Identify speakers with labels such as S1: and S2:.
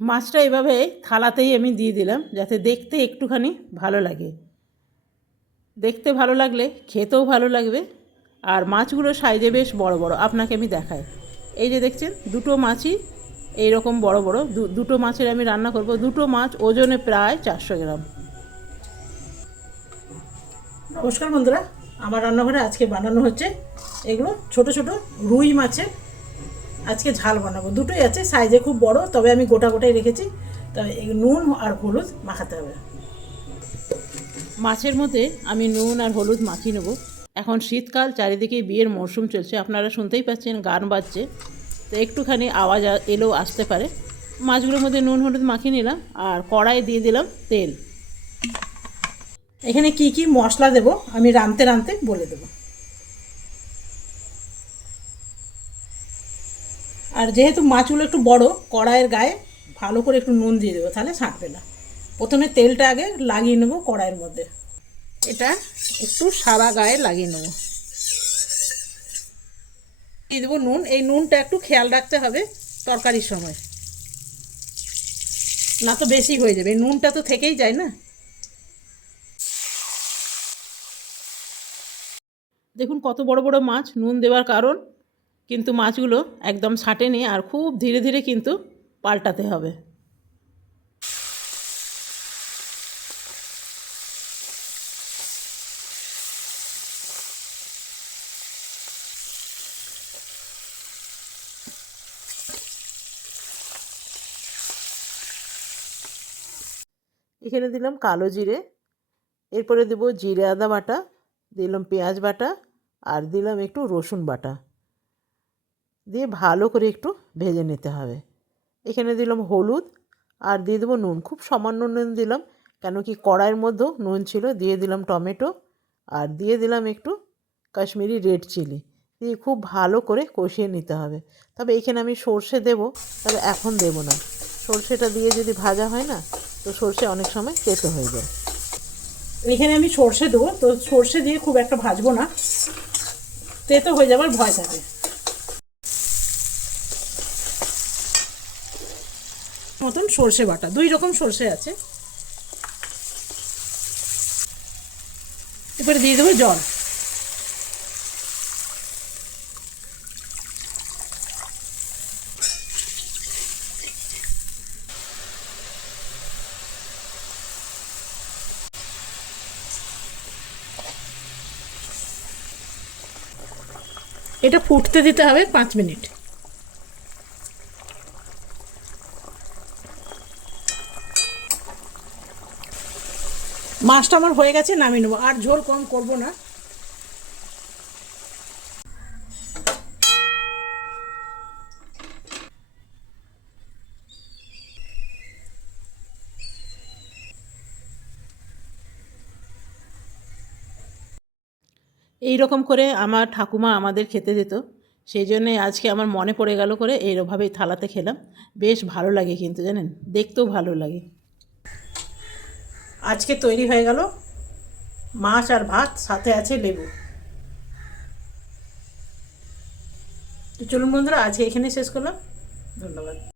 S1: মাছটা এভাবে থালাতেই আমি দিয়ে দিলাম যাতে দেখতে একটুখানি ভালো লাগে। দেখতে ভালো লাগলে, খেতেও ভালো লাগবে আর মাছগুলো সাইজে বেশ বড় বড়। আপনাকে আমি দেখাই। এই যে দেখছেন, দুটো মাছই এই রকম বড়। বড় দুটো মাছের আমি রান্না করব। দুটো মাছ ওজনে প্রায় চারশো গ্রাম। নমস্কার বন্ধুরা। আমার রান্নাঘরে আজকে বানানো হচ্ছে এগুলো ছোট ছোট রুই মাছের আজকে ঝাল বানাবো। দুটোই আছে সাইজে খুব বড় তবে আমি গোটা গোটাই রেখেছি। তবে এই নুন আর হলুদ মাখাতে হবে। মাছের মধ্যে আমি নুন আর হলুদ মাখিয়ে নেব। এখন শীতকাল চারিদিকে বিয়ের মরশুম চলছে আপনারা শুনতেই পাচ্ছেন গান বাজছে। তো একটুখানি আওয়াজ এলেও আসতে পারে। মাছগুলোর মধ্যে নুন হলুদ মাখিয়ে নিলাম আর কড়াই দিয়ে দিলাম তেল। এখানে কি কি মশলা দেব আমি রাঁধতে রাঁধতে বলে দেব। আর যেহেতু মাছগুলো একটু বড়, কড়াইয়ের গায়ে ভালো করে একটু নুন দিয়ে দেবো, তাহলে ছাঁটবে না। প্রথমে তেলটা আগে লাগিয়ে নেব কড়াইয়ের মধ্যে। এটা একটু সাদা গায়ে লাগিয়ে নেব। দিয়ে দেবো নুন। এই নুনটা একটু খেয়াল রাখতে হবে তরকারির সময়। না তো বেশি হয়ে যাবে নুনটা তো থেকেই যায় না। দেখুন কত বড় বড় মাছ, নুন দেওয়ার কারণ। কিন্তু মাছগুলো একদম ছাটেনি আর খুব ধীরে ধীরে কিন্তু পাল্টাতে হবে। এখানে দিলাম কালো জিরে, এরপরে দেবো জিরে আদা বাটা, দিলাম পেঁয়াজ বাটা, আর দিলাম একটু রসুন বাটা। দিয়ে ভালো করে একটু ভেজে নিতে হবে। এখানে দিলাম হলুদ আর দিয়ে দেবো নুন। খুব সামান্য নুন দিলাম, কেন কি কড়াইয়ের মধ্যেও নুন ছিল। দিয়ে দিলাম টমেটো আর দিয়ে দিলাম একটু কাশ্মীরি রেড চিলি। দিয়ে খুব ভালো করে কষিয়ে নিতে হবে। তবে এখানে আমি সর্ষে দেবো, তবে এখন দেবো না। সর্ষেটা দিয়ে যদি ভাজা হয় না, তো সর্ষে অনেক সময় তেতো হয়ে যায়। এখানে আমি সর্ষে দেবো, তো সর্ষে দিয়ে খুব একটা ভাজবো না। তেতো হয়ে যাবার ভয় থাকে। মতন সর্ষে বাটা, দুই রকম সর্ষে আছে। এবারে দিয়ে দেবো জল। এটা ফুটতে দিতে হবে পাঁচ মিনিট। মাছটা আমার হয়ে গেছে, নামিয়ে নেব। আর ঝোল কম করব না। এই রকম করে আমার ঠাকুমা আমাদের খেতে দিত। সেই জন্যে আজকে আমার মনে পড়ে গেল করে এইভাবেই থালাতে খেলাম। বেশ ভালো লাগে কিন্তু জানেন, দেখতেও ভালো লাগে। আজকে তৈরি হয়ে গেল মাছ আর ভাত, সাথে আছে লেবু। তো চলুন বন্ধুরা, আজকে এখানে শেষ করলাম। ধন্যবাদ।